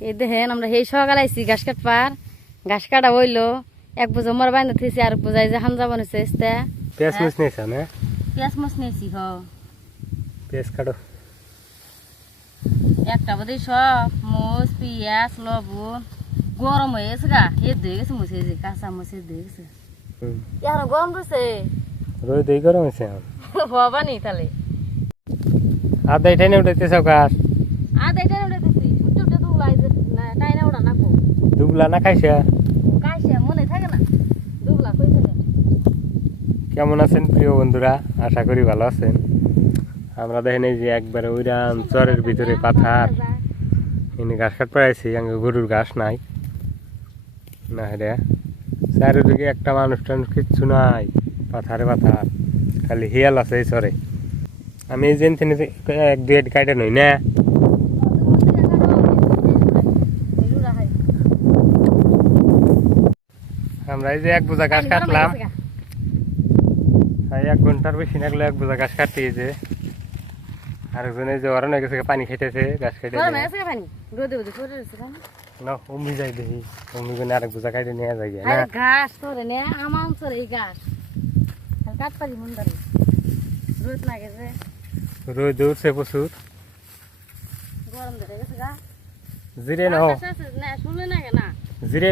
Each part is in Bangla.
এই দেখেন আমরা সেই সকালে আইসি ঘাস কাটবার। ঘাস কাটা হইল এক বোঝা মর বাইন্দা থেছি আর বোঝাই যে হামজা বানাইছে এসতে পেঁয়াজ মুছ নিয়েছ না? পেঁয়াজ মাছ নিয়েছি হ। পেঁয়াজ কাটো। একটা বোধ সব মোষ পেঁয়াজ লবণ। গরম হয়ে গেছে গা হে ধুয়ে গেছে মুছে যে কাঁচা মুছে ধুয়ে গেছে। এখন গরম রয়েছে রোদ এই গরম হয়েছে এখন? হবা নি তাহলে আদা এটাই নিয়ে উঠাইতে সব গাছ আর এটা উঠাইতেছি ছোট্ট ছোট্ট দুগুলা এই যে না তাই না ওটা নাকো দুবলা না খাইছে? কাইছে মনে থাকে না। দুগুলা কইছে কেমন আছেন প্রিয় বন্ধুরা? আশা করি ভালো আছেন। আমরা দেখেন এই যে একবারে ওইরাম চরের ভিতরে পাথার। এনে ঘাস কাট পাইছি আগে গরুর ঘাস নাই। না রে। চারিদিকে একটা মানুষ টানুষ কিচ্ছু নাই। পাথারে পাথার। খালি হিয়াল আছে এই চরে। আমি এই যে এক দুই এক কাইটা নই না। আমরা এই যে এক বোঝা ঘাস কাটলাম। এক ঘণ্টার বেশি লাগল এক বোঝা ঘাস কাটতে গেছে আরেকজন এই যে ওরা নয় গেছে পানি খাইতেছে ঘাস খাইতে না অমি যাই দেখি। অমি গুনে আরেক বোঝা কাটে নিয়ে যাই ঘাস তোরে নে আমার এই ঘাস। কাট পারি রোদ না গেছে। রোদ উঠছে প্রচুর। গরম ধরে গেছে গা। জিরে নাও। না শুনলে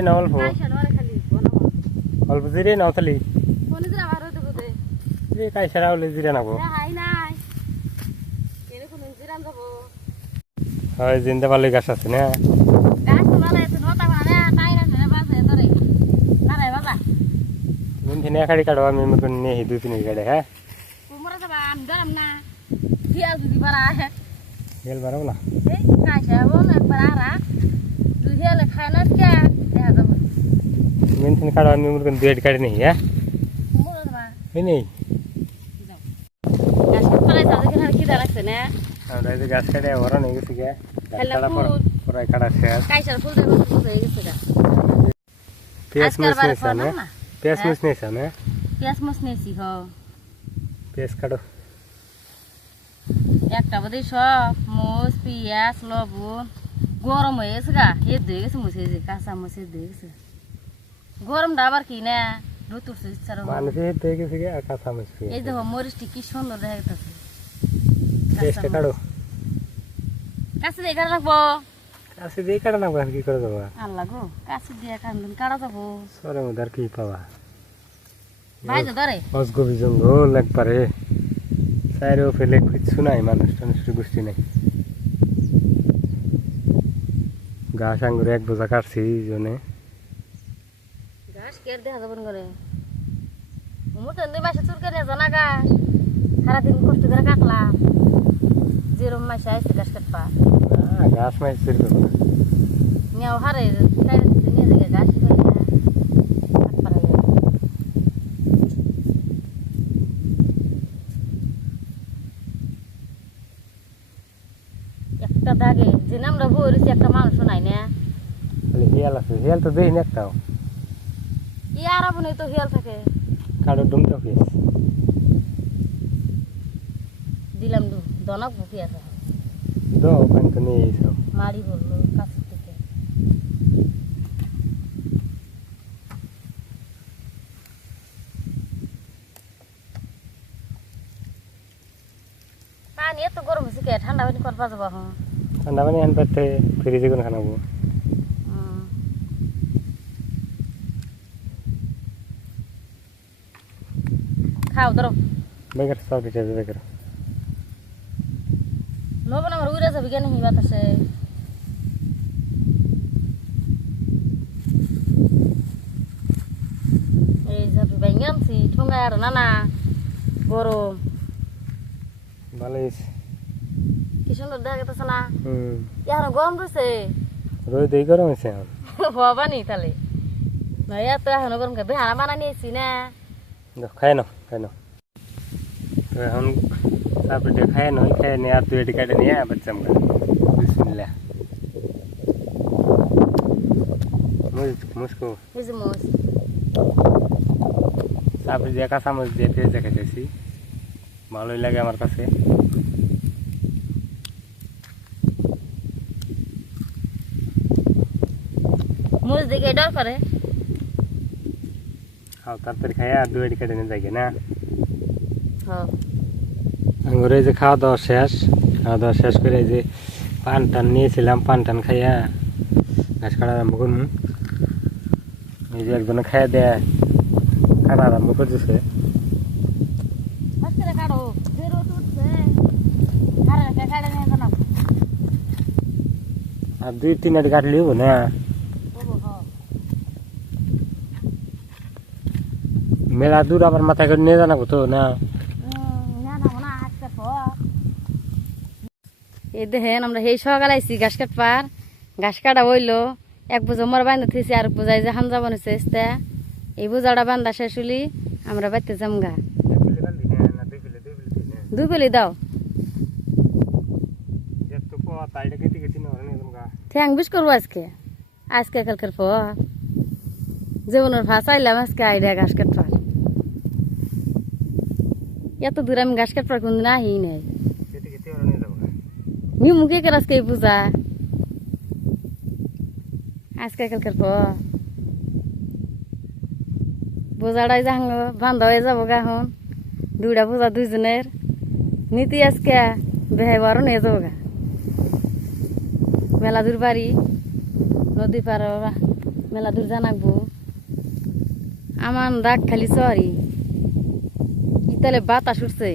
না অল্প। অল্প জিরে নাও তালি দে জিরে কাইসারা হলে জিরে নাবো। হয় জিন্দা ভালোই গাছ আছে না। থেনে খাড়ি কাটো আমি মতন নিয়ে দুই তিন গাড়ি হ্যাঁ গেল বাড়াবো না। খায় না। তুমি থেনে কাটো আমি মতন দুই গাড়ি নেই হ্যাঁ তোমরা যাবা এই নেই গাছ কাটাই তাদের এখানে খিদা লাগছে না আমরা এই যে গাছ কাটে ওরা নিয়ে গেছি গে গাছ খাইলাম কাটা পর ফুল। পরাই কাটা শেষ কাইসার ফুল দেখো ফুল হয়ে গেছে গা পেঁয়াজ আজকাল মুছ বারে নিয়েছ খাওয়া না না পেঁয়াজ হ্যাঁ। মুছ নিয়েছ না পেঁয়াজ মাছ নিয়েছি হ পেঁয়াজ কাটো একটা বোধ সব মোষ পেঁয়াজ লবণ গরম হয়ে গেছে গা হে ধুয়ে গেছে মুছে যে কাঁচা মুছে ধুয়ে গেছে গরমটা আবার কি না? রোদ উঠছে ইচ্ছা মানুষে দিয়ে গেছি আর কাঁচা মুছ এই দেখো মরিচটি কি সুন্দর দেখা যাচ্ছে পেঁয়াজটা কাটো। কাছে দিয়ে কাটা রাখব। কাছে দিয়ে কাটা না কি করে দেবো? আল্লাহ গো কাছে দিয়ে কাটবেন কাটা যাব। সরে মধ্যে আর কি পাবা? ভাইজো ধরে। জঙ্গল একবারে। চাইরেও ফেলে নাই মানুষ টানুষের গোষ্ঠী নাই। ঘাস আঙ্গুরে এক বোঝা কাটছি জনে দেখা যাবেন করে মোটেন দুই মাসে চুর করে জানা ঘাস সারাদিন কষ্ট করে কাটলাম। যেরম মাসে আইসে ঘাস কাটপা ঘাস মাছ চুরি নেও হারে নিয়ে যাবে একটা দাগে যে আমরা বলেছি একটা মানুষ নাই না। হিয়াল আছে হিয়াল তো দেই না একটাও। ই আর আপনি তো হিয়াল থাকে। কারও ডুম তো পিস দিলাম দু দনক বুকি আছে। দো পানি তো নিয়ে এইসব মারি বলল কাছে থেকে। পানি এত গরম হয়েছে কে? ঠান্ডা পানি করবা যাব ঠান্ডা পানি আন পারতে ফ্রিজে কোনো খানাবো। খাও ধরো। বেকার সব দিতে হবে বেকার? নবন আমার উড়ে যাবে কেন বাতাসে? এই যাবি ভাই আনছি ঠোঙ্গা আর না না গরম। ভালো কি সুন্দর দেখা না? হুম। এখন গরম রয়েছে রোদ এই গরম হয়েছে এখন। হবা নি তাহলে। নয়া তো এখন গরম খাবে হানা বানা নিয়েছি না। খাই নাও। খাই নাও তো এখন তারপরে খাই নয় খাই নিয়ে আর দুই এটি কাটে নিয়ে আবার চামড়া বিসমিল্লাহ। মুসকো তারপরে যে চামচ দিয়ে পেঁয়াজ দেখাইতেছি ভালোই লাগে আমার কাছে। মরিচ দেখে ডর করে খাও তাড়াতাড়ি খাইয়া আর দুয়ারি কেটে নিয়ে যাই না হ আঙ্গুর এই যে খাওয়া দাওয়া শেষ খাওয়া দাওয়া শেষ করে এই যে পান টান নিয়েছিলাম পান টান খাইয়া ঘাস কাটা আরম্ভ করুন এই যে একজনে খাইয়া দেয় কাটা আরম্ভ করতেছে আজকে কাটো যে রোদ উঠছে আরে রেখে কাটে নিয়ে জানা আর দুই তিন আট কাটলি হব না বলব হ মেলা দূর আবার মাথায় করে নিয়ে জানাব তো, না? এই দেখেন, আমরা সেই সকালে আইছি, ঘাস কাটবার। ঘাস কাটা হইল, এক বোঝা মোর বান্ধা থিয়েছি আর বোঝাই যে হামজা বানিয়েছে এসতে এই বোঝাটা বান্ধা শেষ হলি আমরা বাইতে জামগা দুই কলি দাও। থ্যাং বিশ করব আজকে। আজকে কালকের পর। জীবনের ভাষা আইলাম, আজকে আইডিয়া ঘাস কাটবার। এত দূর আমি ঘাস কাটবার কোনদিন আহি নাই। মি মুখে করে আজকে পূজা? আজকে কালকের পর? বোঝাটাই যাং বান্ধা হয়ে যাব গাহন দুইটা পূজা দুইজনের। নীতি আজকে বেহাই বারো নিয়ে যাব গা। মেলা দূর বাড়ি নদী পার মেলা দূর জানাকবো। আমার দাগ খালি সরি। ইতালে বাতাস উঠছে।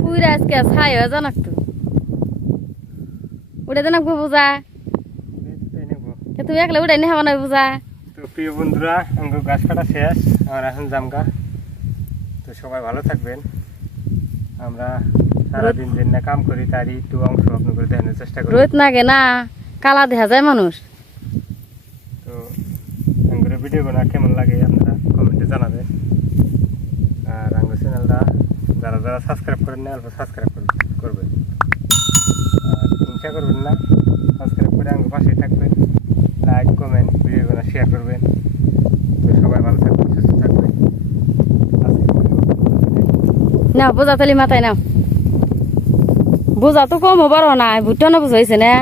পুরা আজকে ছাই হয়ে জানাক তো উড়ে জানাকবো বোঝা। তুমি একলা উড়ে নেওয়া না বোঝা। তো প্রিয় বন্ধুরা আমার গাছ কাটা শেষ আমরা এখন জামগা। তো সবাই ভালো থাকবেন। আমরা সারাদিন দিন না কাম করি তারই একটু অংশ আপনাদের দেখানোর চেষ্টা করি। রোদ নাগে না কালা দেখা যায় মানুষ। তো আঙ্গুর ভিডিও বানা কেমন লাগে আপনারা কমেন্টে জানাবেন। আর আঙ্গুর চ্যানেলটা যারা যারা সাবস্ক্রাইব করেন না অল্প সাবস্ক্রাইব করবেন। হিংসা করবেন না, সাবস্ক্রাইব করে আঙ্গুর পাশে থাকবেন। লাইক কমেন্ট ভিডিও বানা শেয়ার করবেন সবাই ভালো থাকবেন, সুস্থ থাকবেন। না বোঝা তালি মাথায় না বোঝা তো কম হবার না ভুট্টা না বুঝাইছে না।